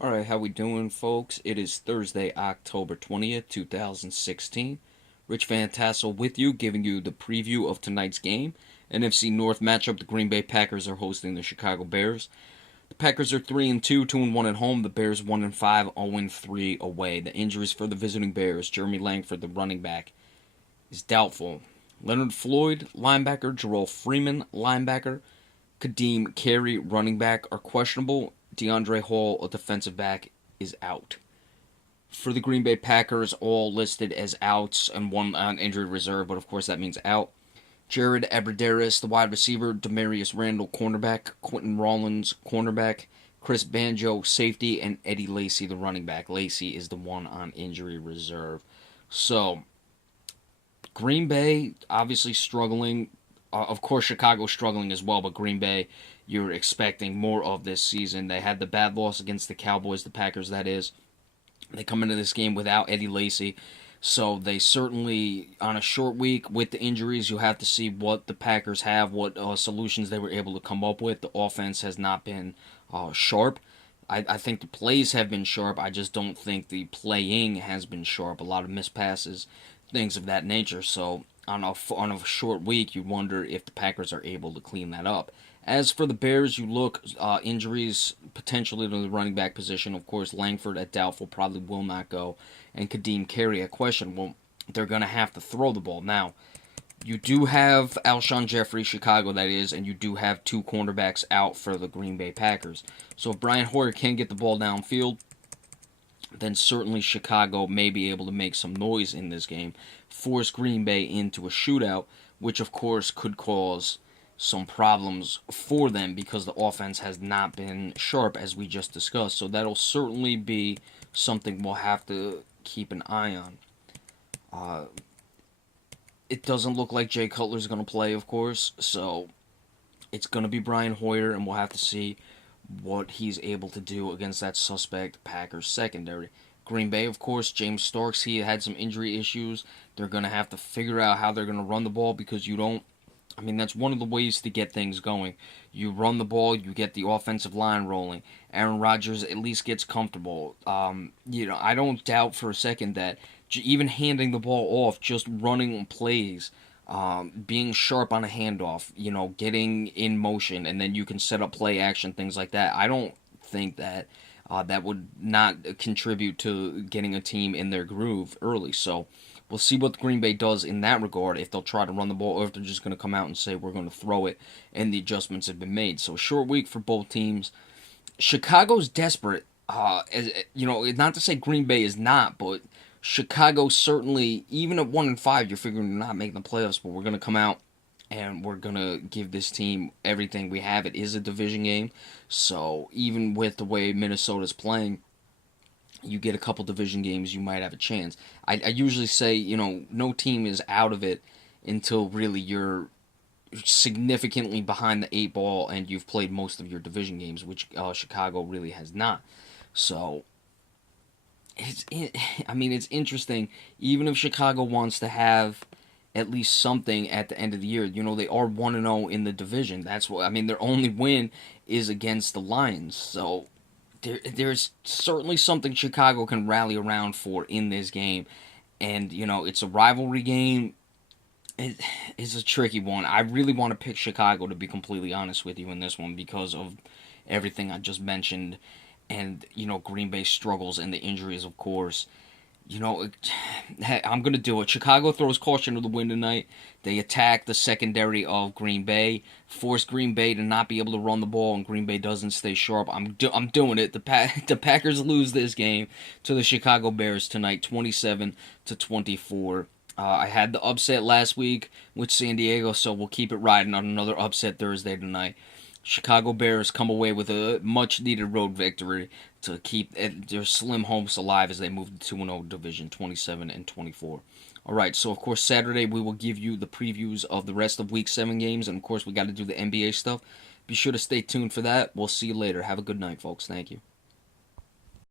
Alright, how we doing, folks? It is Thursday, October 20th, 2016. Rich Van Tassel with you, giving you the preview of tonight's game. NFC North matchup, the Green Bay Packers are hosting the Chicago Bears. The Packers are 3-2, 2-1 at home. The Bears 1-5, 0-3 away. The injuries for the visiting Bears: Jeremy Langford, the running back, is doubtful. Leonard Floyd, linebacker, Jerome Freeman, linebacker, Kadeem Carey, running back, are questionable. DeAndre Hall, a defensive back, is out. For the Green Bay Packers, all listed as outs and one on injured reserve, but of course that means out. Jared Abbrederis, the wide receiver, Demarius Randall, cornerback, Quentin Rollins, cornerback, Chris Banjo, safety, and Eddie Lacy, the running back. Lacy is the one on injury reserve. So, Green Bay obviously struggling. Of course, Chicago struggling as well, but Green Bay, you're expecting more of this season. They had the bad loss against the Cowboys, the Packers, that is. They come into this game without Eddie Lacy, so they certainly, on a short week with the injuries, you have to see what the Packers have, what solutions they were able to come up with. The offense has not been sharp. I think the plays have been sharp. I just don't think the playing has been sharp. A lot of missed passes, things of that nature. So on a short week, you wonder if the Packers are able to clean that up. As for the Bears, you look injuries potentially to the running back position. Of course, Langford at doubtful, probably will not go, and Kadeem Carey at questionable. They're going to have to throw the ball. Now, you do have Alshon Jeffrey, Chicago that is, and you do have two cornerbacks out for the Green Bay Packers. So if Brian Hoyer can get the ball downfield, then certainly Chicago may be able to make some noise in this game, force Green Bay into a shootout, which of course could cause some problems for them because the offense has not been sharp as we just discussed. So that'll certainly be something we'll have to keep an eye on. It doesn't look like Jay Cutler's going to play, of course, so it's going to be Brian Hoyer, and we'll have to see what he's able to do against that suspect Packers secondary. Green Bay, of course, James Starks, he had some injury issues. They're going to have to figure out how they're going to run the ball because that's one of the ways to get things going. You run the ball, you get the offensive line rolling. Aaron Rodgers at least gets comfortable. I don't doubt for a second that even handing the ball off, just running plays, being sharp on a handoff, getting in motion, and then you can set up play action, things like that. I don't think that that would not contribute to getting a team in their groove early. So we'll see what Green Bay does in that regard, if they'll try to run the ball or if they're just going to come out and say we're going to throw it, and the adjustments have been made. So a short week for both teams. Chicago's desperate. Not to say Green Bay is not, but Chicago certainly, even at 1-5, you're figuring you're not making the playoffs, but we're going to come out and we're going to give this team everything we have. It is a division game, so even with the way Minnesota's playing, you get a couple division games, you might have a chance. I usually say, no team is out of it until really you're significantly behind the eight ball and you've played most of your division games, which Chicago really has not. So it's interesting. Even if Chicago wants to have at least something at the end of the year, they are 1-0 in the division. That's what their only win is against the Lions. So there's certainly something Chicago can rally around for in this game. And, it's a rivalry game. It's a tricky one. I really want to pick Chicago, to be completely honest with you, in this one because of everything I just mentioned. And, Green Bay struggles and the injuries, of course. I'm going to do it. Chicago throws caution to the wind tonight. They attack the secondary of Green Bay, force Green Bay to not be able to run the ball, and Green Bay doesn't stay sharp. I'm doing it. The Packers lose this game to the Chicago Bears tonight, 27-24. I had the upset last week with San Diego, so we'll keep it riding on another upset Thursday tonight. Chicago Bears come away with a much-needed road victory to keep their slim hopes alive as they move to 2-0 division, 27-24. All right, so of course Saturday we will give you the previews of the rest of Week 7 games, and of course we got to do the NBA stuff. Be sure to stay tuned for that. We'll see you later. Have a good night, folks. Thank you.